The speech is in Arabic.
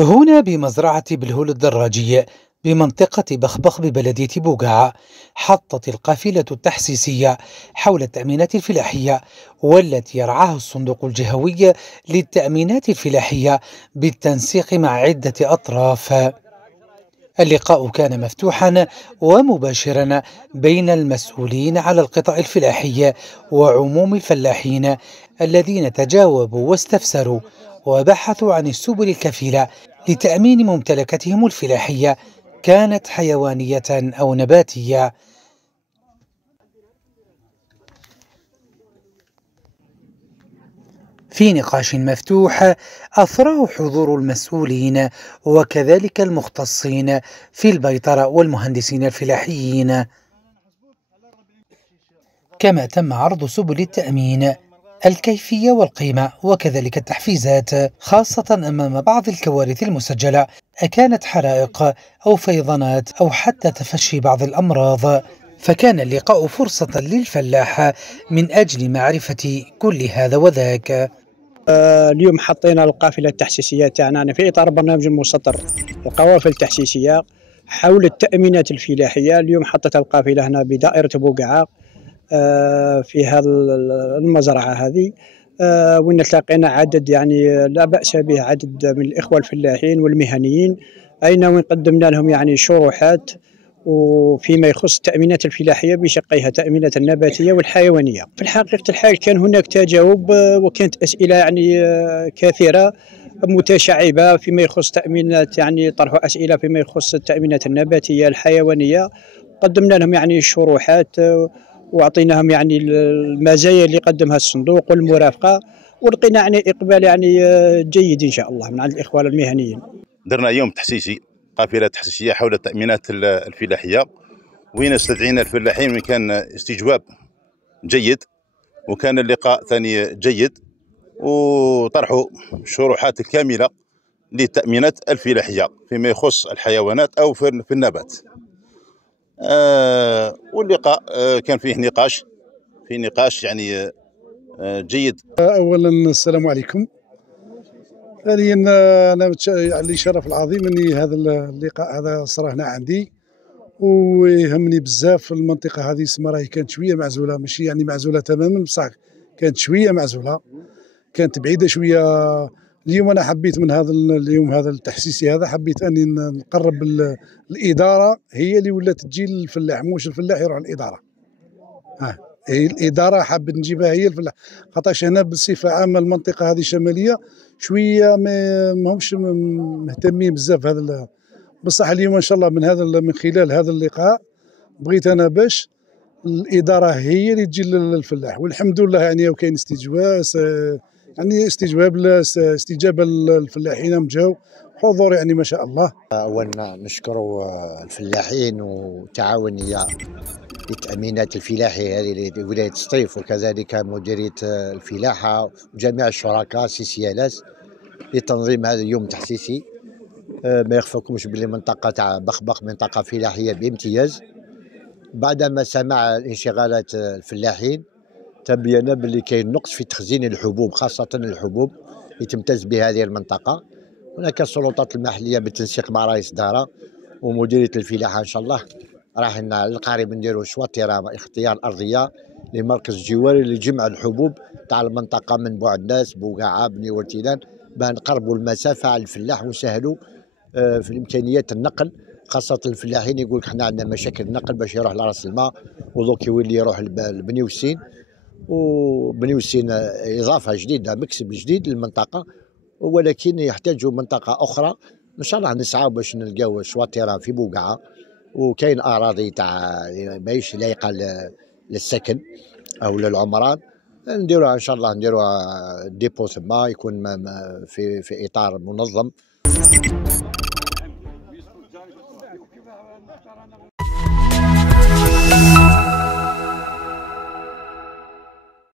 هنا بمزرعة بلهول الدراجية بمنطقة بخبخ ببلدية بوقعة، حطت القافلة التحسيسية حول التأمينات الفلاحية والتي يرعاها الصندوق الجهوي للتأمينات الفلاحية بالتنسيق مع عدة أطراف. اللقاء كان مفتوحا ومباشرا بين المسؤولين على القطاع الفلاحي وعموم الفلاحين الذين تجاوبوا واستفسروا وبحثوا عن السبل الكفيلة لتأمين ممتلكاتهم الفلاحية، كانت حيوانية أو نباتية. في نقاش مفتوح أثراه حضور المسؤولين وكذلك المختصين في البيطرة والمهندسين الفلاحيين، كما تم عرض سبل التأمين، الكيفية والقيمة وكذلك التحفيزات، خاصة أمام بعض الكوارث المسجلة، أكانت حرائق أو فيضانات أو حتى تفشي بعض الأمراض. فكان اللقاء فرصة للفلاح من أجل معرفة كل هذا وذاك. اليوم حطينا القافله التحسيسيه تاعنا في اطار برنامج المسطر القوافل التحسيسيه حول التامينات الفلاحيه. اليوم حطت القافله هنا بدائره بوقعه في هذه المزرعه هذه، وين تلاقينا عدد يعني لا باس به، عدد من الاخوه الفلاحين والمهنيين، اين وين قدمنا لهم يعني شروحات وفيما يخص التأمينات الفلاحية بشقيها، التأمينات النباتية والحيوانية. في الحقيقة الحال كان هناك تجاوب، وكانت أسئلة يعني كثيرة متشعبة فيما يخص تأمينات، يعني طرح أسئلة فيما يخص التأمينات النباتية الحيوانية. قدمنا لهم يعني شروحات، وأعطيناهم يعني المزايا اللي قدمها الصندوق والمرافقة، ولقينا يعني إقبال يعني جيد إن شاء الله من عند الإخوان المهنيين. درنا يوم تحسيسي، قافلة تحسيسية حول التأمينات الفلاحية، وين استدعينا الفلاحين وين كان استجواب جيد، وكان اللقاء ثاني جيد، وطرحوا شروحات كاملة للتأمينات الفلاحية فيما يخص الحيوانات أو في النبات. واللقاء كان فيه نقاش يعني جيد. أولا السلام عليكم. ثانيا أنا لي شرف العظيم أني هذا اللقاء هذا صراحة هنا عندي، ويهمني بزاف. المنطقة هذه سما راهي كانت شوية معزولة، ماشي يعني معزولة تماما، بصح كانت شوية معزولة، كانت بعيدة شوية. اليوم أنا حبيت من هذا اليوم هذا التحسيسي هذا، حبيت أني نقرب الإدارة هي اللي ولات تجي للفلاح، مش الفلاح يروح للإدارة. هي الإدارة حابة نجيبها هي الفلاح، خاطرش هنا بصفة عامة المنطقة هذه الشمالية شوية ماهمش مهتمين بزاف هذا. بصح اليوم إن شاء الله من خلال هذا اللقاء بغيت أنا باش الإدارة هي اللي تجي للفلاح، والحمد لله يعني وكاين استجواب، يعني استجابة للفلاحين، مجاو حضور يعني ما شاء الله. أولا نشكر الفلاحين وتعاونية للتأمينات الفلاحية هذه لولاية سطيف، وكذلك مديرية الفلاحة وجميع الشركاء سيسيالاس لتنظيم هذا اليوم التحسيسي. ما يخفاكمش باللي منطقة تاع بخبخ منطقة فلاحية بامتياز. بعدما سمع الانشغالات الفلاحين تبين باللي كاين نقص في تخزين الحبوب، خاصة الحبوب اللي تمتاز بهذه المنطقة. هناك السلطات المحلية بالتنسيق مع رئيس دارة ومديرية الفلاحة إن شاء الله راح القريب نديروا شواتيرة اختيار أرضية لمركز جواري لجمع الحبوب تاع المنطقة من بوعدناس بوقعة بني ورتيلان، باه نقربوا المسافة على الفلاح ونسهلوا في إمكانيات النقل، خاصة الفلاحين يقول لك حنا عندنا مشاكل النقل باش يروح لراس الماء، ودوك يولي يروح لبني وسين، وبني وسين إضافة جديدة مكسب جديد للمنطقة، ولكن يحتاجوا منطقة أخرى. إن شاء الله نسعى باش نلقاو شواتيرة في بوقعة، وكاين أراضي تاع ماهيش لايقة للسكن أو للعمران، نديروها إن شاء الله، نديروها ديبو ثما يكون في إطار منظم.